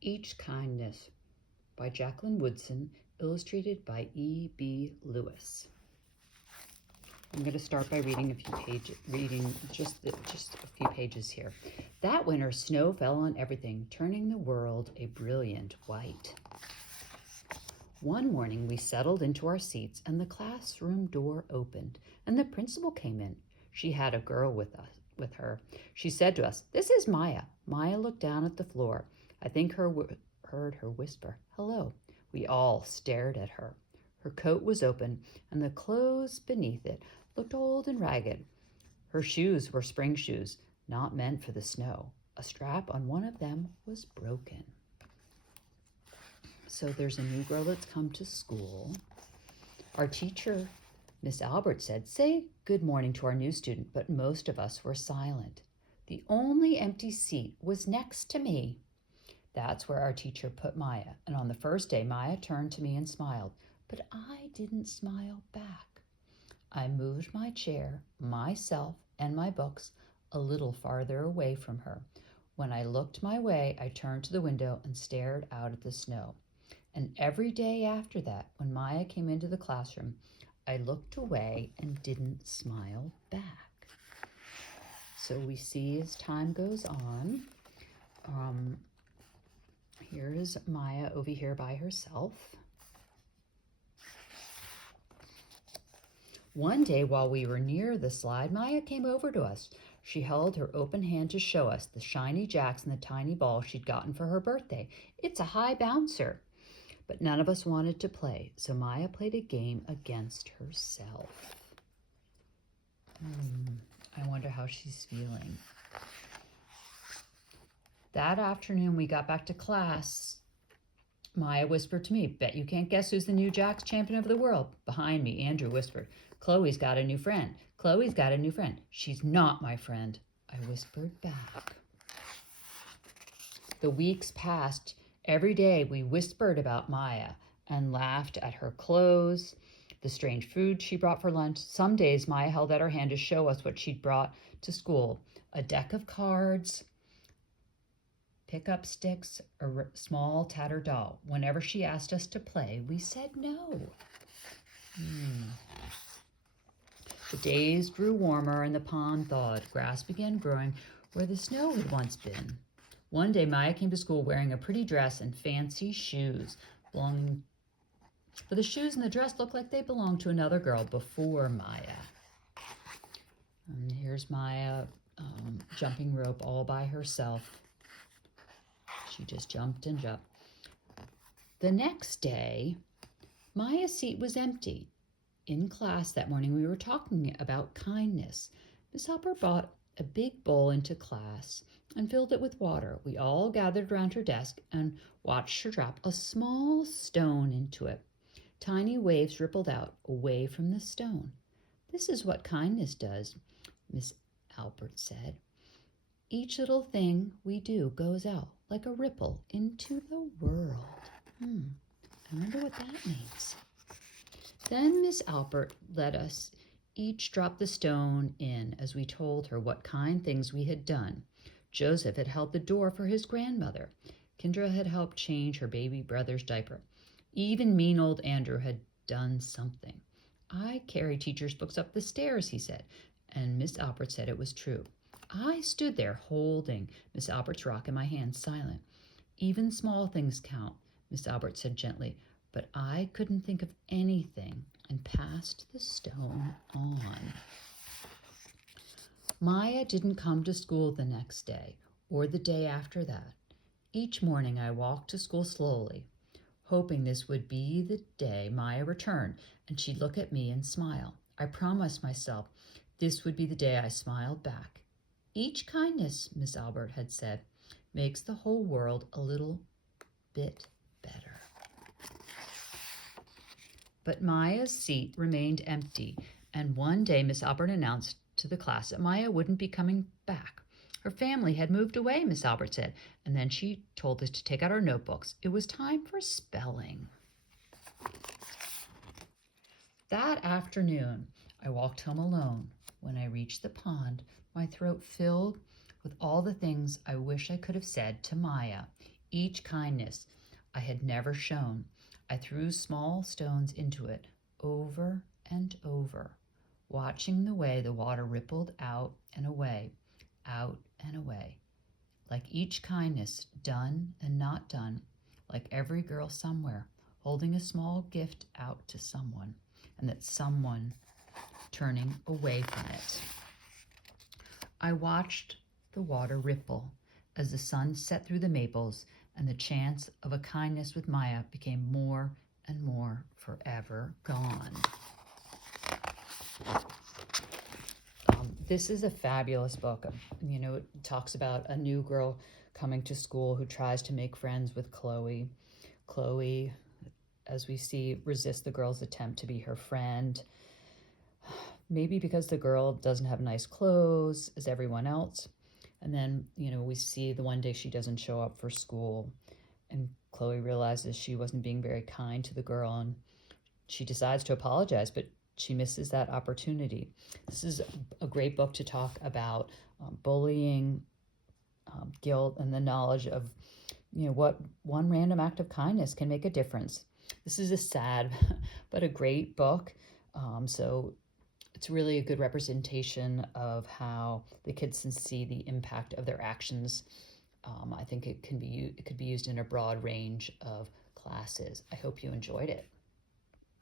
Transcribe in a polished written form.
Each Kindness by Jacqueline Woodson, illustrated by E.B. Lewis. I'm going to start by reading just a few pages here. That winter, snow fell on everything, turning the world a brilliant white. One morning, we settled into our seats, and the classroom door opened, and the principal came in. She had a girl with her. She said to us, "This is Maya." Maya looked down at the floor. I think heard her whisper, "Hello." We all stared at her. Her coat was open, and the clothes beneath it looked old and ragged. Her shoes were spring shoes, not meant for the snow. A strap on one of them was broken. So there's a new girl that's come to school. Our teacher, Miss Albert, said, "Say good morning to our new student," but most of us were silent. The only empty seat was next to me. That's where our teacher put Maya, and on the first day, Maya turned to me and smiled, but I didn't smile back. I moved my chair, myself, and my books a little farther away from her. When I looked my way, I turned to the window and stared out at the snow. And every day after that, when Maya came into the classroom, I looked away and didn't smile back. So we see as time goes on, here is Maya over here by herself. One day while we were near the slide, Maya came over to us. She held her open hand to show us the shiny jacks and the tiny ball she'd gotten for her birthday. It's a high bouncer. But none of us wanted to play, so Maya played a game against herself. I wonder how she's feeling. That afternoon, we got back to class. Maya whispered to me, "Bet you can't guess who's the new Jacks champion of the world." Behind me, Andrew whispered, "Chloe's got a new friend. Chloe's got a new friend." "She's not my friend," I whispered back. The weeks passed. Every day we whispered about Maya and laughed at her clothes, the strange food she brought for lunch. Some days Maya held out her hand to show us what she'd brought to school: a deck of cards, pickup sticks, a small tattered doll. Whenever she asked us to play, we said no. The days grew warmer and the pond thawed. Grass began growing where the snow had once been. One day, Maya came to school wearing a pretty dress and fancy shoes belonging. But the shoes and the dress looked like they belonged to another girl before Maya. And here's Maya jumping rope all by herself. She just jumped and jumped. The next day, Maya's seat was empty. In class that morning, we were talking about kindness. Miss Hopper brought a big bowl into class and filled it with water. We all gathered around her desk and watched her drop a small stone into it. Tiny waves rippled out away from the stone. "This is what kindness does," Miss Albert said. "Each little thing we do goes out like a ripple into the world." I wonder what that means. Then Miss Albert let us each drop the stone in as we told her what kind things we had done. Joseph had held the door for his grandmother. Kendra had helped change her baby brother's diaper. Even mean old Andrew had done something. "I carried teacher's books up the stairs," he said, and Miss Albert said it was true. I stood there holding Miss Albert's rock in my hand, silent. "Even small things count," Miss Albert said gently, but I couldn't think of anything and passed the stone on. Maya didn't come to school the next day or the day after that. Each morning I walked to school slowly, hoping this would be the day Maya returned and she'd look at me and smile. I promised myself this would be the day I smiled back. "Each kindness," Miss Albert had said, "makes the whole world a little bit better." But Maya's seat remained empty, and one day Miss Albert announced to the class that Maya wouldn't be coming back. Her family had moved away, Miss Albert said, and then she told us to take out our notebooks. It was time for spelling. That afternoon, I walked home alone. When I reached the pond, my throat filled with all the things I wish I could have said to Maya. Each kindness I had never shown, I threw small stones into it over and over, watching the way the water rippled out and away, like each kindness done and not done, like every girl somewhere holding a small gift out to someone, and that someone turning away from it. I watched the water ripple as the sun set through the maples, and the chance of a kindness with Maya became more and more forever gone. This is a fabulous book. You know, it talks about a new girl coming to school who tries to make friends with Chloe. Chloe, as we see, resists the girl's attempt to be her friend. Maybe because the girl doesn't have nice clothes as everyone else. And then, you know, we see the one day she doesn't show up for school, and Chloe realizes she wasn't being very kind to the girl, and she decides to apologize, but she misses that opportunity. This is a great book to talk about bullying, guilt, and the knowledge of, you know, what one random act of kindness can make a difference. This is a sad but a great book. So it's really a good representation of how the kids can see the impact of their actions. I think it could be used in a broad range of classes. I hope you enjoyed it.